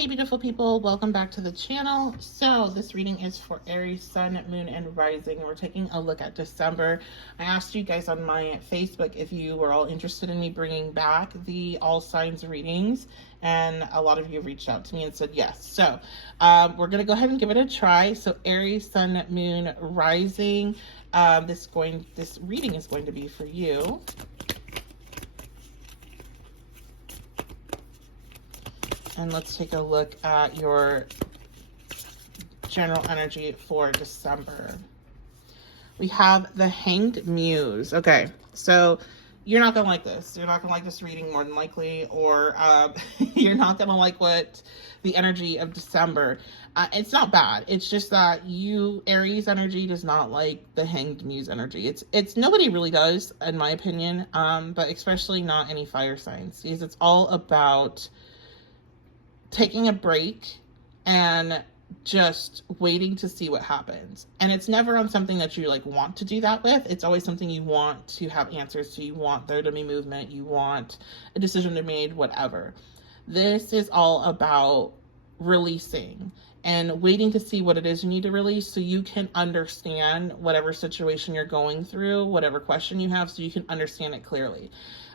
Hey beautiful people, welcome back to the channel. So this reading is for Aries, Sun, Moon, and Rising. We're taking a look at December. I asked you guys on my Facebook if you were all interested in me bringing back the all signs readings, and a lot of you reached out to me and said yes. So we're going to go ahead and give it a try. So Aries, Sun, Moon, Rising. This reading is going to be for you. And let's take a look at your general energy for December. We have the Hanged Muse. Okay, so you're not going to like this. You're not going to like this reading more than likely, or you're not going to like what the energy of December. It's not bad. It's just that you, Aries energy, does not like the Hanged Muse energy. It's nobody really does, in my opinion, but especially not any fire signs, because it's all about taking a break and just waiting to see what happens. And it's never on something that you like want to do that with. It's always something you want to have answers to. You want there to be movement. You want a decision to be made, whatever. This is all about releasing and waiting to see what it is you need to release so you can understand whatever situation you're going through, whatever question you have, so you can understand it clearly.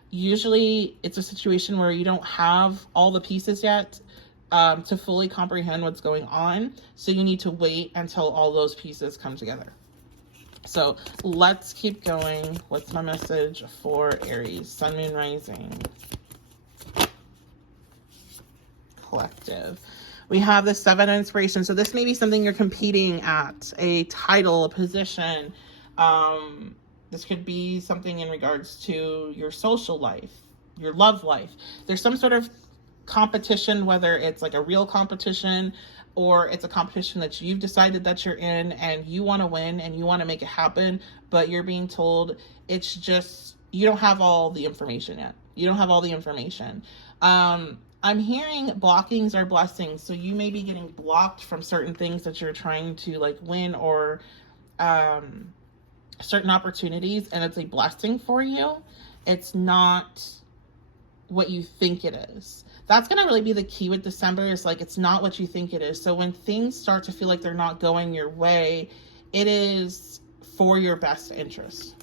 Usually it's a situation where you don't have all the pieces yet to fully comprehend what's going on. So you need to wait until all those pieces come together. So let's keep going. What's my message for Aries, Sun, Moon, Rising? Collective. We have the Seven of Inspiration. So this may be something you're competing at, a title, a position. This could be something in regards to your social life, your love life. There's some sort of competition, whether it's like a real competition or it's a competition that you've decided that you're in and you want to win and you want to make it happen, but you're being told it's just, you don't have all the information yet. You don't have all the information. I'm hearing blockings are blessings. So you may be getting blocked from certain things that you're trying to like win, or certain opportunities, and it's a blessing for you. It's not what you think it is. That's going to really be the key with December, is like, it's not what you think it is. So when things start to feel like they're not going your way, it is for your best interest.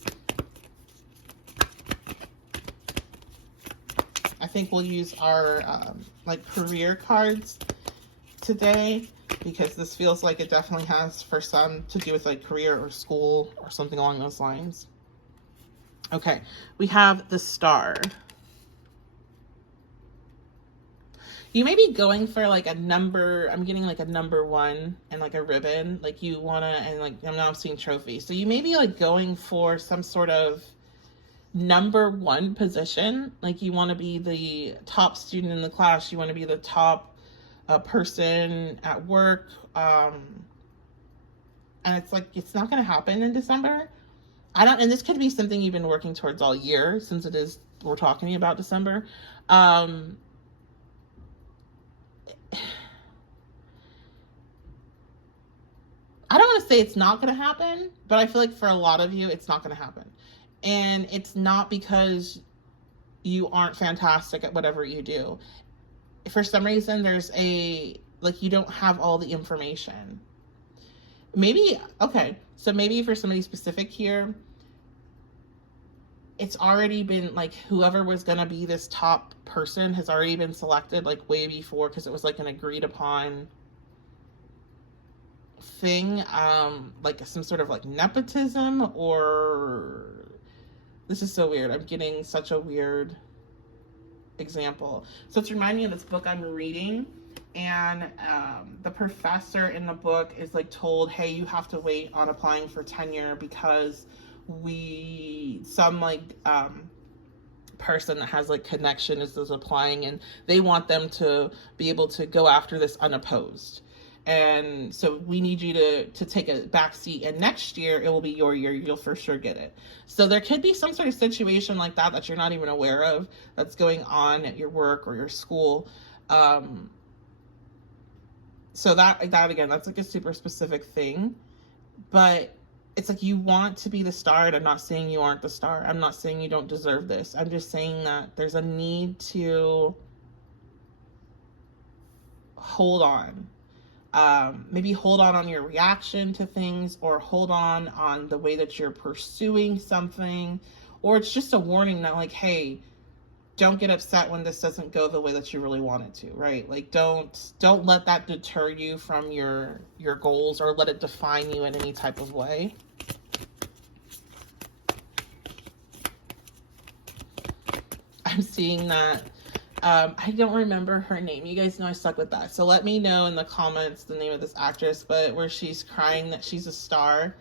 I think we'll use our like career cards today, because this feels like it definitely has for some to do with like career or school or something along those lines. Okay, we have the Star. You may be going for like a number, I'm getting like a number 1 and like a ribbon, like you wanna, and like I'm now seeing trophy. So you may be like going for some sort of number 1 position. Like you wanna be the top student in the class, you wanna be the top person at work. And it's like, it's not gonna happen in December. And this could be something you've been working towards all year, since it is, we're talking about December. I don't want to say it's not going to happen, but I feel like for a lot of you, it's not going to happen. And it's not because you aren't fantastic at whatever you do. For some reason, there's like, you don't have all the information. Maybe, okay, so maybe for somebody specific here, it's already been like, whoever was going to be this top person has already been selected like way before, because it was like an agreed upon thing, like some sort of like nepotism, or this is so weird. I'm getting such a weird example. So it's reminding me of this book I'm reading, and the professor in the book is like told, hey, you have to wait on applying for tenure because some like person that has like connection is applying, and they want them to be able to go after this unopposed. And so we need you to take a back seat, and next year it will be your year. You'll for sure get it. So there could be some sort of situation like that that you're not even aware of that's going on at your work or your school. So that again, that's like a super specific thing, but it's like, you want to be the star, and I'm not saying you aren't the star. I'm not saying you don't deserve this. I'm just saying that there's a need to hold on. Maybe hold on your reaction to things, or hold on the way that you're pursuing something, or it's just a warning that, like, hey, don't get upset when this doesn't go the way that you really want it to, right? Like, don't let that deter you from your goals, or let it define you in any type of way. I'm seeing that. I don't remember her name. You guys know I suck with that. So let me know in the comments the name of this actress, but where she's crying that she's a star.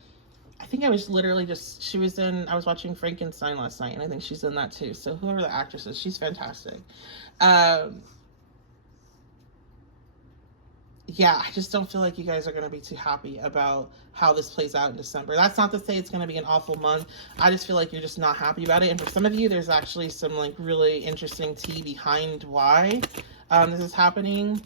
I think I was literally just, I was watching Frankenstein last night, and I think she's in that too. So whoever the actress is, she's fantastic. Yeah, I just don't feel like you guys are going to be too happy about how this plays out in December. That's not to say it's going to be an awful month. I just feel like you're just not happy about it. And for some of you, there's actually some like really interesting tea behind why this is happening.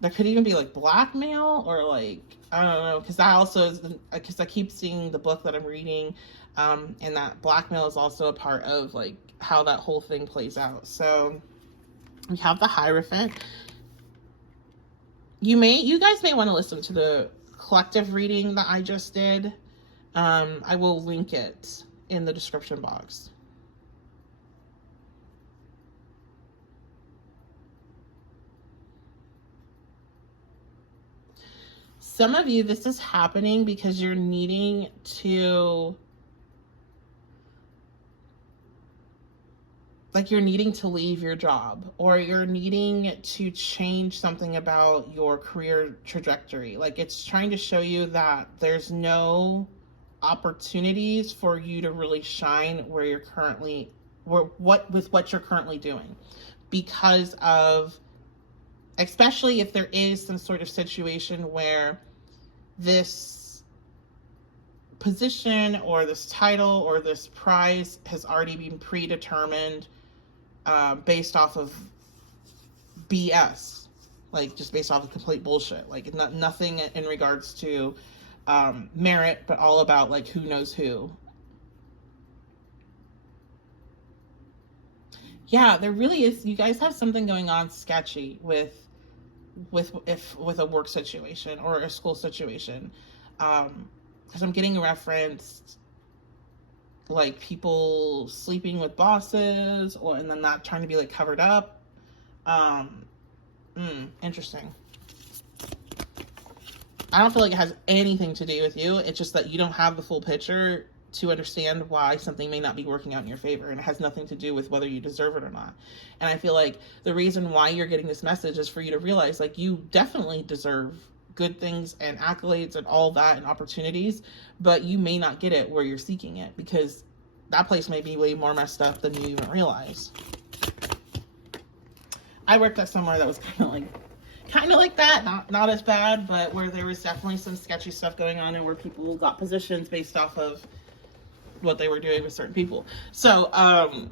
There could even be like blackmail, or like, I don't know, because that also is, because I keep seeing the book that I'm reading, and that blackmail is also a part of like how that whole thing plays out. So we have the Hierophant. You guys may want to listen to the collective reading that I just did. I will link it in the description box. Some of you, this is happening because you're needing to, like, you're needing to leave your job, or you're needing to change something about your career trajectory. Like, it's trying to show you that there's no opportunities for you to really shine where you're currently, with what you're currently doing, because of, especially if there is some sort of situation where this position or this title or this prize has already been predetermined, based off of BS, like just based off of complete bullshit, like nothing in regards to merit, but all about like who knows who. Yeah, there really is. You guys have something going on sketchy with a work situation or a school situation, because I'm getting referenced like people sleeping with bosses, or and then not trying to be like covered up. Interesting. I don't feel like it has anything to do with you. It's just that you don't have the full picture to understand why something may not be working out in your favor, and it has nothing to do with whether you deserve it or not. And I feel like the reason why you're getting this message is for you to realize, like, you definitely deserve good things and accolades and all that and opportunities, but you may not get it where you're seeking it, because that place may be way more messed up than you even realize. I worked at somewhere that was kind of like that, not as bad, but where there was definitely some sketchy stuff going on, and where people got positions based off of what they were doing with certain people. So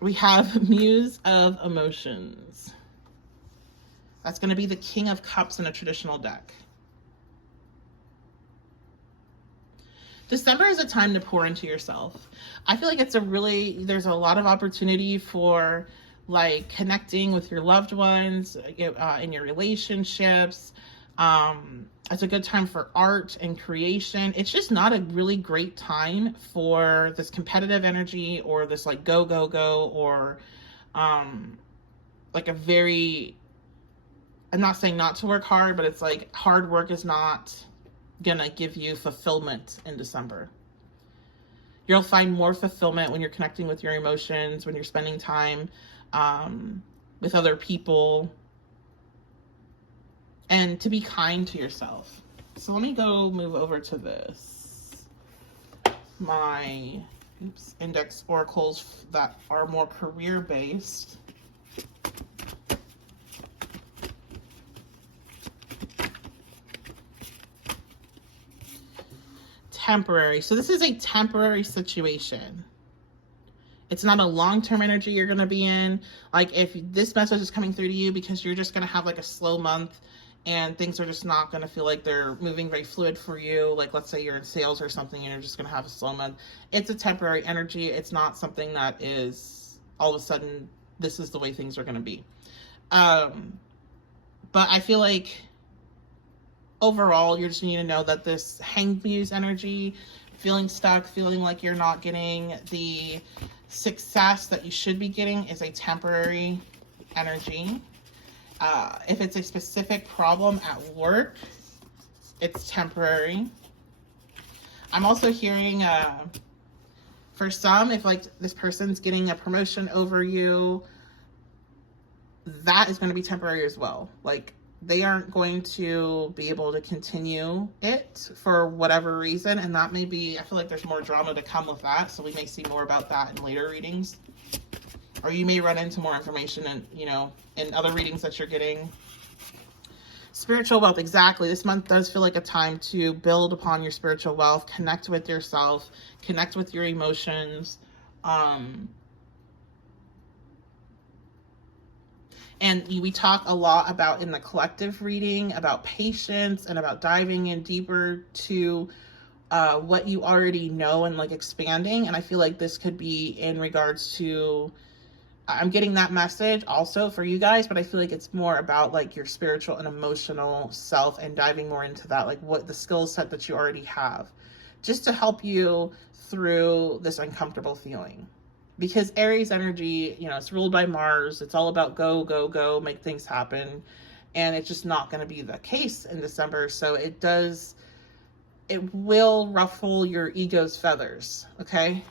we have Muse of Emotions. That's going to be the King of Cups in a traditional deck. December is a time to pour into yourself. I feel like there's a lot of opportunity for like connecting with your loved ones in your relationships. It's a good time for art and creation. It's just not a really great time for this competitive energy, or this like go, or like a very, I'm not saying not to work hard, but it's like hard work is not gonna give you fulfillment in December. You'll find more fulfillment when you're connecting with your emotions, when you're spending time with other people, and to be kind to yourself. So let me go move over to this. My index oracles that are more career based. Temporary. So this is a temporary situation. It's not a long-term energy you're going to be in. Like, if this message is coming through to you because you're just going to have like a slow month and things are just not going to feel like they're moving very fluid for you, like let's say you're in sales or something and you're just going to have a slow month, it's a temporary energy. It's not something that is all of a sudden this is the way things are going to be. But I feel like overall, you just need to know that this Hanged Muse energy, feeling stuck, feeling like you're not getting the success that you should be getting, is a temporary energy. If it's a specific problem at work, it's temporary. I'm also hearing, for some, if like this person's getting a promotion over you, that is going to be temporary as well. Like, they aren't going to be able to continue it for whatever reason. And that may be, I feel like there's more drama to come with that. So we may see more about that in later readings. Or you may run into more information in, you know, in other readings that you're getting. Spiritual wealth, exactly. This month does feel like a time to build upon your spiritual wealth, connect with yourself, connect with your emotions. And we talk a lot about, in the collective reading, about patience and about diving in deeper to what you already know and like expanding. And I feel like this could be in regards to, I'm getting that message also for you guys, but I feel like it's more about like your spiritual and emotional self and diving more into that, like what the skill set that you already have, just to help you through this uncomfortable feeling. Because Aries energy, you know, it's ruled by Mars. It's all about go, go, go, make things happen. And it's just not going to be the case in December. So it will ruffle your ego's feathers, okay?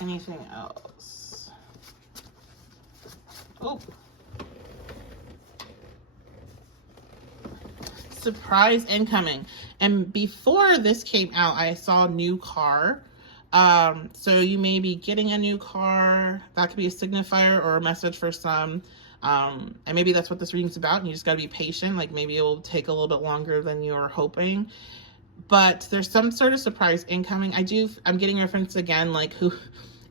Anything else? Oh. Surprise incoming. And before this came out, I saw new car. So you may be getting a new car. That could be a signifier or a message for some. And maybe that's what this reading's about, and you just got to be patient. Like, maybe it will take a little bit longer than you were hoping. But there's some sort of surprise incoming. I'm getting reference again, like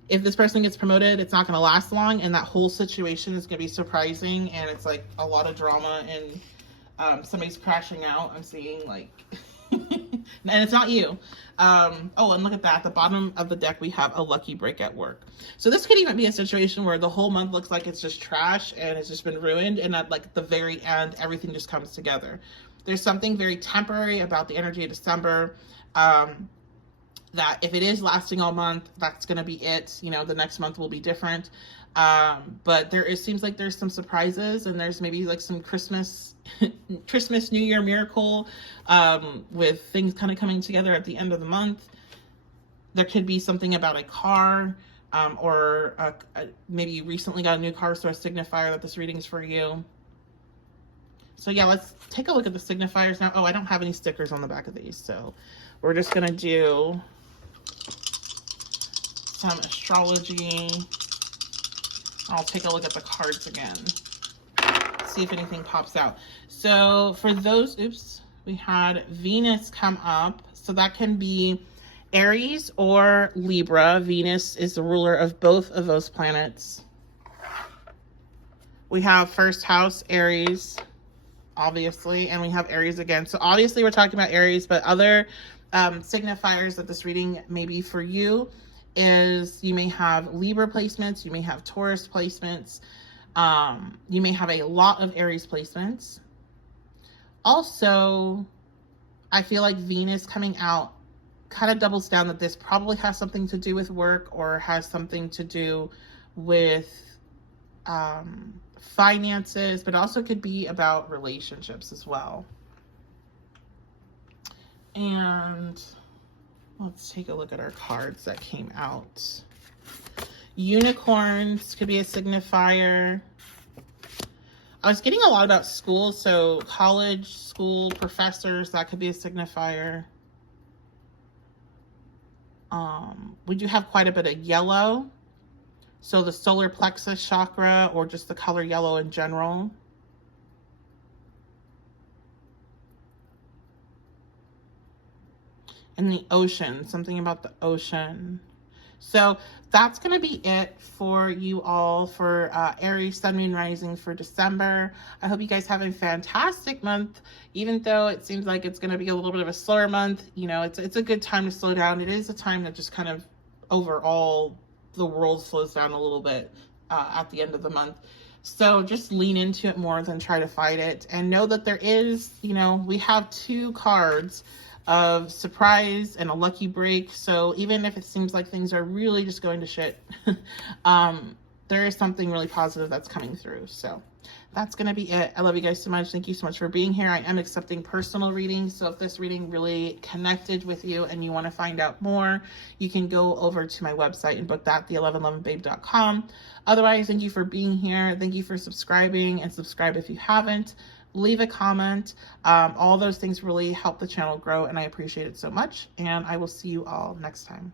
if this person gets promoted, it's not going to last long, and that whole situation is going to be surprising, and it's like a lot of drama, and somebody's crashing out. I'm seeing like, and it's not you. Oh, and look at that. At the bottom of the deck, we have a lucky break at work. So this could even be a situation where the whole month looks like it's just trash and it's just been ruined. And at like the very end, everything just comes together. There's something very temporary about the energy of December. That if it is lasting all month, that's going to be it. You know, the next month will be different. But seems like there's some surprises, and there's maybe like some Christmas, New Year miracle, with things kind of coming together at the end of the month. There could be something about a car, or maybe you recently got a new car, so a signifier that this reading is for you. So yeah, let's take a look at the signifiers now. Oh, I don't have any stickers on the back of these, so we're just gonna do some astrology. I'll take a look at the cards again, see if anything pops out. So for those, oops, we had Venus come up. So that can be Aries or Libra. Venus is the ruler of both of those planets. We have first house, Aries, obviously, and we have Aries again. So obviously we're talking about Aries, but other signifiers that this reading may be for you is you may have Libra placements, you may have Taurus placements, you may have a lot of Aries placements. Also, I feel like Venus coming out kind of doubles down that this probably has something to do with work or has something to do with finances, but also could be about relationships as well. And let's take a look at our cards that came out. Unicorns could be a signifier. I was getting a lot about school, so college, school, professors, that could be a signifier. We do have quite a bit of yellow. So the solar plexus chakra, or just the color yellow in general. And the ocean, something about the ocean. So that's going to be it for you all for Aries Sun, Moon, Rising for December. I hope you guys have a fantastic month. Even though it seems like it's going to be a little bit of a slower month, you know, it's a good time to slow down. It is a time that just kind of overall the world slows down a little bit at the end of the month. So just lean into it more than try to fight it, and know that there is, you know, we have 2 cards of surprise and a lucky break. So even if it seems like things are really just going to shit, there is something really positive that's coming through. So that's going to be it. I love you guys so much. Thank you so much for being here. I am accepting personal readings. So if this reading really connected with you and you want to find out more, you can go over to my website and book that, the1111babe.com. Otherwise, thank you for being here. Thank you for subscribing, and subscribe if you haven't. Leave a comment. All those things really help the channel grow, and I appreciate it so much. And I will see you all next time.